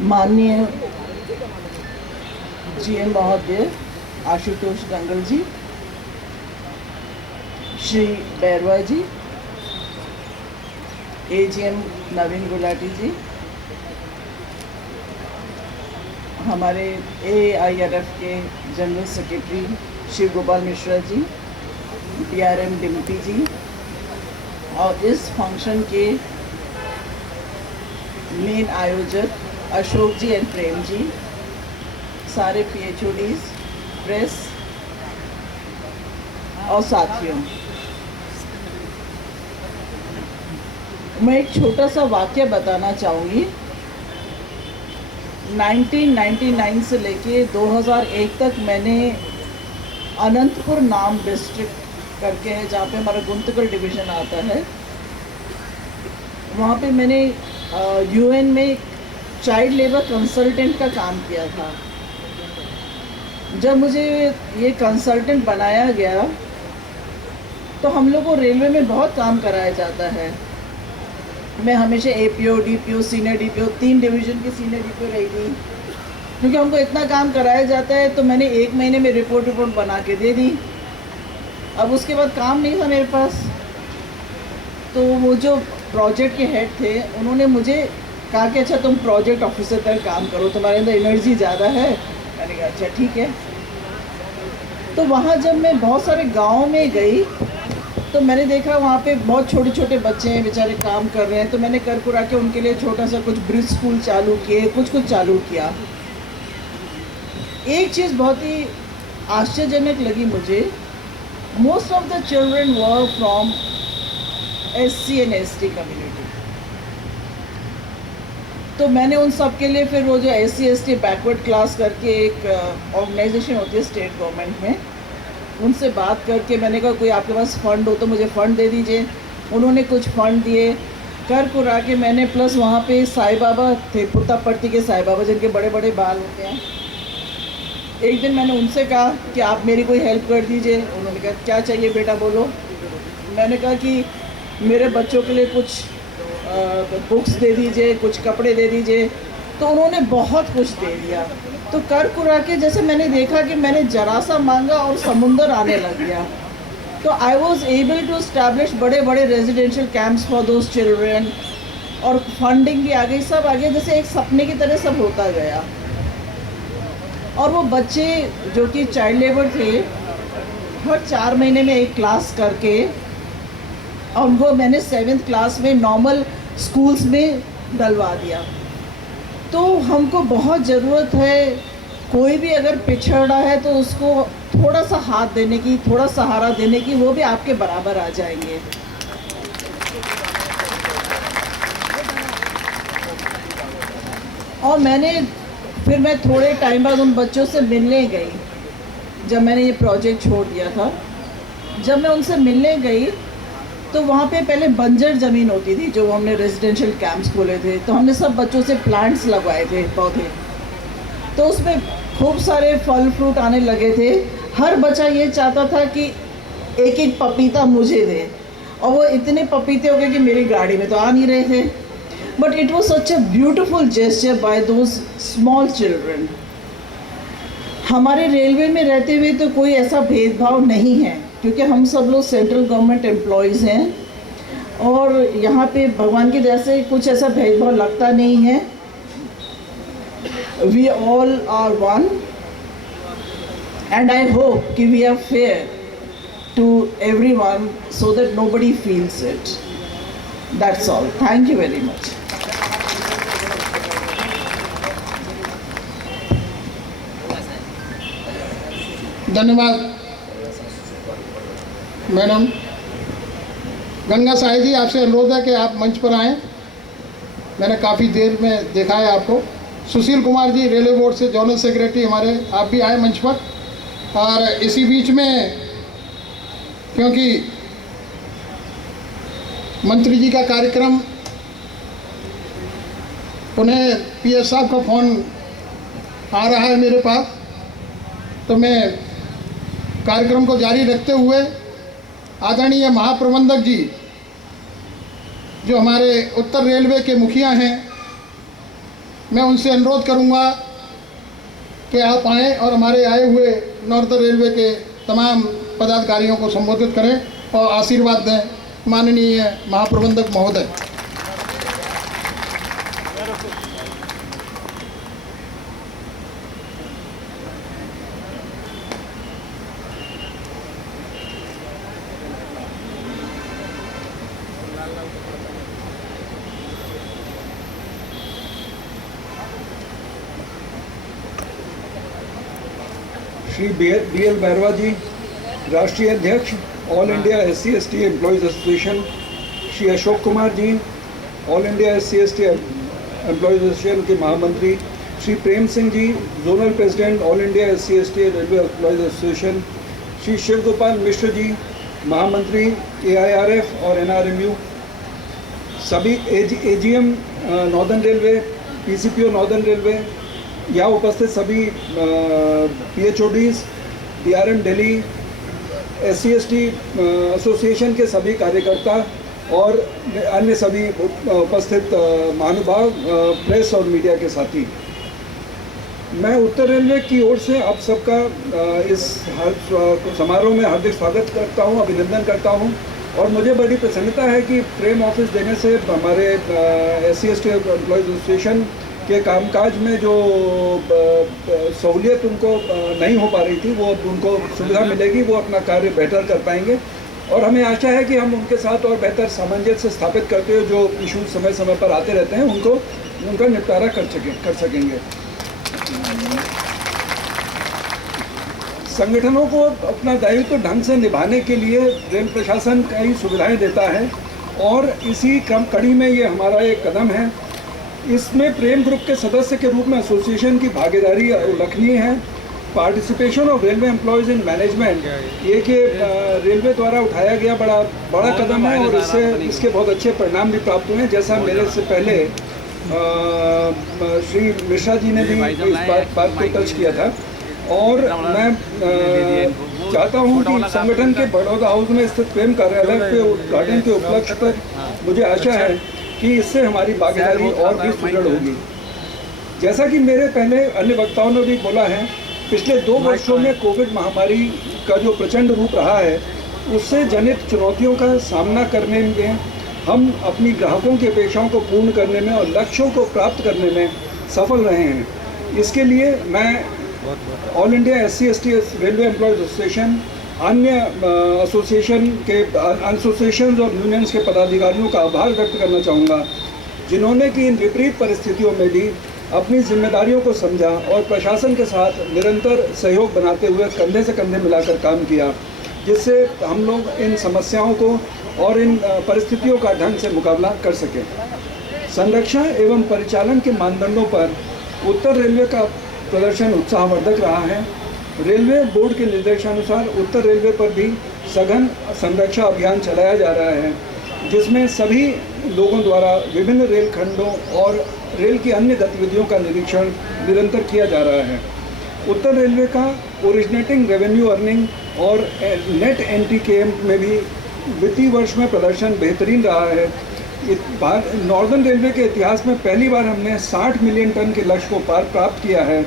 माननीय जीएम महोदय आशुतोष गंगल जी, श्री बैरवा जी, एजीएम नवीन गुलाटी जी, हमारे AIRF के general secretary Shiv Gopal Mishra ji, DRM Dimpy जी, और इस फंक्शन के मेन आयोजक अशोक जी एंड प्रेम जी, सारे PHODs, प्रेस और साथियों, मैं एक छोटा सा वाक्य बताना चाहूँगी। 1999 से लेके 2001 तक मैंने अनंतपुर नाम डिस्ट्रिक्ट करके है, जहाँ पे हमारा गुंतकल डिवीज़न आता है, वहाँ पे मैंने UN में चाइल्ड लेबर कंसल्टेंट का काम किया था। जब मुझे ये कंसल्टेंट बनाया गया तो हम लोग को रेलवे में बहुत काम कराया जाता है। मैं हमेशा APO, DPO, senior DPO, 3 division की सीनियर DPO रही थी, क्योंकि हमको इतना काम कराया जाता है। तो मैंने 1 महीने में रिपोर्ट बना के दे दी। अब उसके बाद काम नहीं था मेरे पास, तो वो जो प्रोजेक्ट के हेड थे उन्होंने मुझे कहा कि अच्छा तुम प्रोजेक्ट ऑफिसर तक काम करो, तुम्हारे अंदर एनर्जी ज़्यादा है। मैंने कहा अच्छा ठीक है। तो वहाँ जब मैं बहुत सारे गाँव में गई तो मैंने देखा वहाँ पे बहुत छोटे छोटे बच्चे हैं, बेचारे काम कर रहे हैं। तो मैंने कर कुरा के उनके लिए छोटा सा कुछ ब्रिज स्कूल चालू किए, कुछ चालू किया। एक चीज़ बहुत ही आश्चर्यजनक लगी मुझे, most of the children were from SC and ST community. तो मैंने उन सब के लिए फिर वो जो SC ST बैकवर्ड क्लास करके एक ऑर्गेनाइजेशन होती है स्टेट गवर्नमेंट में, उनसे बात करके मैंने कहा कोई आपके पास फ़ंड हो तो मुझे फ़ंड दे दीजिए। उन्होंने कुछ फ़ंड दिए, कर कुरा के मैंने, प्लस वहाँ पे साईं बाबा थे, पुत्तापट्टी के साईं बाबा जिनके बड़े बड़े बाल होते हैं। एक दिन मैंने उनसे कहा कि आप मेरी कोई हेल्प कर दीजिए। उन्होंने कहा क्या चाहिए बेटा बोलो। मैंने कहा कि मेरे बच्चों के लिए कुछ बुक्स दे दीजिए, कुछ कपड़े दे दीजिए। तो उन्होंने बहुत कुछ दे दिया। तो कर कुरा के जैसे मैंने देखा कि मैंने जरा सा मांगा और समुंदर आने लग गया। तो I was able to establish बड़े बड़े residential camps for those children, और फंडिंग भी आ गई, सब आ गया, जैसे एक सपने की तरह सब होता गया। और वो बच्चे जो कि चाइल्ड लेबर थे, हर 4 महीने में एक क्लास करके, और उनको मैंने 7th क्लास में नॉर्मल स्कूल्स में डलवा दिया। तो हमको बहुत ज़रूरत है, कोई भी अगर पिछड़ा है तो उसको थोड़ा सा हाथ देने की, थोड़ा सहारा देने की, वो भी आपके बराबर आ जाएंगे। और मैं थोड़े टाइम बाद उन बच्चों से मिलने गई, जब मैंने ये प्रोजेक्ट छोड़ दिया था। जब मैं उनसे मिलने गई तो वहाँ पे पहले बंजर ज़मीन होती थी, जो हमने रेजिडेंशियल कैंप्स खोले थे, तो हमने सब बच्चों से प्लांट्स लगवाए थे, पौधे। तो उसमें खूब सारे फल फ्रूट आने लगे थे। हर बच्चा ये चाहता था कि एक एक पपीता मुझे दे, और वो इतने पपीते हो गए कि मेरी गाड़ी में तो आ नहीं रहे थे। But it was such a beautiful gesture by those small children. हमारे रेलवे में रहते हुए तो कोई ऐसा भेदभाव नहीं है, क्योंकि हम सब लोग सेंट्रल गवर्नमेंट एम्प्लॉयज़ हैं, और यहाँ पे भगवान की दया से कुछ ऐसा भेदभाव लगता नहीं है। We all are one, and I hope कि we are fair to everyone so that nobody feels it. That's all. Thank you very much. धन्यवाद मैडम। गंगा साई जी, आपसे अनुरोध है कि आप मंच पर आएं। मैंने काफ़ी देर में देखा है आपको। सुशील कुमार जी, रेलवे बोर्ड से जनरल सेक्रेटरी हमारे, आप भी आए मंच पर। और इसी बीच में, क्योंकि मंत्री जी का कार्यक्रम, उन्हें PS साहब का फ़ोन आ रहा है मेरे पास, तो मैं कार्यक्रम को जारी रखते हुए आदरणीय महाप्रबंधक जी, जो हमारे उत्तर रेलवे के मुखिया हैं, मैं उनसे अनुरोध करूंगा कि आप आएँ और हमारे आए हुए नॉर्दर्न रेलवे के तमाम पदाधिकारियों को संबोधित करें और आशीर्वाद दें। माननीय महाप्रबंधक महोदय। श्री बी एल बैरवा जी, राष्ट्रीय अध्यक्ष All India SC/ST employees association, Shri Ashok Kumar ji, All India SC/ST employees association के महामंत्री, Shri Prem Singh ji, zonal president All India SC/ST railway employees association, Shri Shiv Gopal Mishra ji, महामंत्री AIRF और NRMU, सभी AGM Northern Railway, PCPO Northern Railway, यहाँ उपस्थित सभी PHODs, DRM Delhi, SC/ST association के सभी कार्यकर्ता और अन्य सभी उपस्थित महानुभाव, प्रेस और मीडिया के साथी, मैं उत्तर रेलवे की ओर से आप सबका इस समारोह में हार्दिक स्वागत करता हूं, अभिनंदन करता हूं। और मुझे बड़ी प्रसन्नता है कि फ्रेम ऑफिस देने से हमारे SC/ST एम्प्लॉयज़ एसोसिएशन के कामकाज में जो सहूलियत उनको नहीं हो पा रही थी, वो उनको सुविधा मिलेगी, वो अपना कार्य बेहतर कर पाएंगे। और हमें आशा है कि हम उनके साथ और बेहतर सामंजस्य स्थापित करते हुए जो इशूज समय समय पर आते रहते हैं उनका निपटारा कर सकेंगे। संगठनों को अपना दायित्व ढंग से निभाने के लिए रेल प्रशासन कई सुविधाएं देता है और इसी कड़ी में ये हमारा एक कदम है। इसमें प्रेम ग्रुप के सदस्य के रूप में एसोसिएशन की भागीदारी उल्लेखनीय है। Participation of railway employees in management ये कि रेलवे द्वारा उठाया गया बड़ा कदम है और इसके बहुत अच्छे परिणाम भी प्राप्त हुए हैं। जैसा मेरे से पहले श्री मिश्रा जी ने भी इस बात को टच किया था और मैं चाहता हूं कि संगठन के बड़ौदा हाउस में स्थित प्रेम कार्यालय के उद्घाटन के उपलक्ष्य पर मुझे आशा है कि इससे हमारी भागीदारी और भी सुदृढ़ होगी। जैसा कि मेरे पहले अन्य वक्ताओं ने भी बोला है, पिछले 2 वर्षों में कोविड महामारी का जो प्रचंड रूप रहा है उससे जनित चुनौतियों का सामना करने में हम अपनी ग्राहकों की अपेक्षाओं को पूर्ण करने में और लक्ष्यों को प्राप्त करने में सफल रहे हैं। इसके लिए मैं all India SC/ST railway employees association, अन्य एसोसिएशन और यूनियंस के पदाधिकारियों का आभार व्यक्त करना चाहूँगा, जिन्होंने कि इन विपरीत परिस्थितियों में भी अपनी जिम्मेदारियों को समझा और प्रशासन के साथ निरंतर सहयोग बनाते हुए कंधे से कंधे मिलाकर काम किया, जिससे हम लोग इन समस्याओं को और इन परिस्थितियों का ढंग से मुकाबला कर सकें। संरक्षण एवं परिचालन के मानदंडों पर उत्तर रेलवे का प्रदर्शन उत्साहवर्धक रहा है। रेलवे बोर्ड के निर्देशानुसार उत्तर रेलवे पर भी सघन संरक्षा अभियान चलाया जा रहा है, जिसमें सभी लोगों द्वारा विभिन्न रेल खंडों और रेल की अन्य गतिविधियों का निरीक्षण निरंतर किया जा रहा है। उत्तर रेलवे का ओरिजिनेटिंग रेवेन्यू अर्निंग और नेट NTKM में भी वित्तीय वर्ष में प्रदर्शन बेहतरीन रहा है। नॉर्दर्न रेलवे के इतिहास में पहली बार हमने 60 मिलियन टन के लक्ष्य को प्राप्त किया है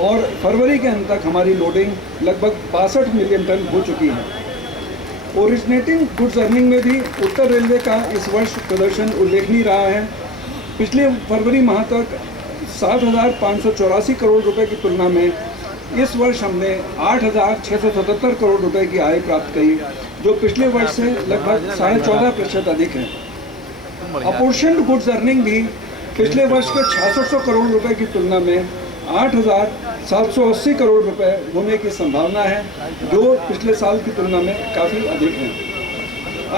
और फरवरी के अंत तक हमारी लोडिंग लगभग 62 मिलियन टन हो चुकी है। ओरिजिनेटिंग गुड्स अर्निंग में भी उत्तर रेलवे का इस वर्ष प्रदर्शन उल्लेखनीय रहा है। पिछले फरवरी माह तक 7,584 करोड़ रुपए की तुलना में इस वर्ष हमने 8,677 करोड़ रुपए की आय प्राप्त की, जो पिछले वर्ष से लगभग 14.5% अधिक है। अपोर्शन्ड गुड्स अर्निंग भी पिछले वर्ष के 6,600 करोड़ रुपए की तुलना में 8,780 करोड़ रुपए होने की संभावना है, जो पिछले साल की तुलना में काफ़ी अधिक है।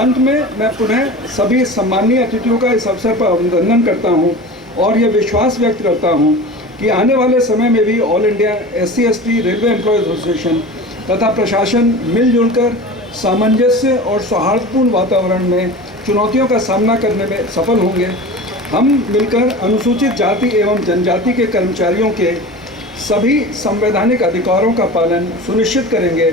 अंत में मैं पुनः सभी सम्मानीय अतिथियों का इस अवसर पर अभिनंदन करता हूं और ये विश्वास व्यक्त करता हूं कि आने वाले समय में भी all India SC/ST railway employees association तथा प्रशासन मिलजुल कर सामंजस्य और सौहार्दपूर्ण वातावरण में चुनौतियों का सामना करने में सफल होंगे। हम मिलकर अनुसूचित जाति एवं जनजाति के कर्मचारियों के सभी संवैधानिक अधिकारों का पालन सुनिश्चित करेंगे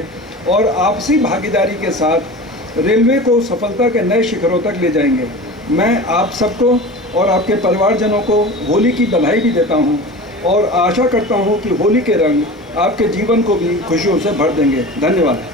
और आपसी भागीदारी के साथ रेलवे को सफलता के नए शिखरों तक ले जाएंगे। मैं आप सबको और आपके परिवारजनों को होली की बधाई भी देता हूं और आशा करता हूं कि होली के रंग आपके जीवन को भी खुशियों से भर देंगे। धन्यवाद।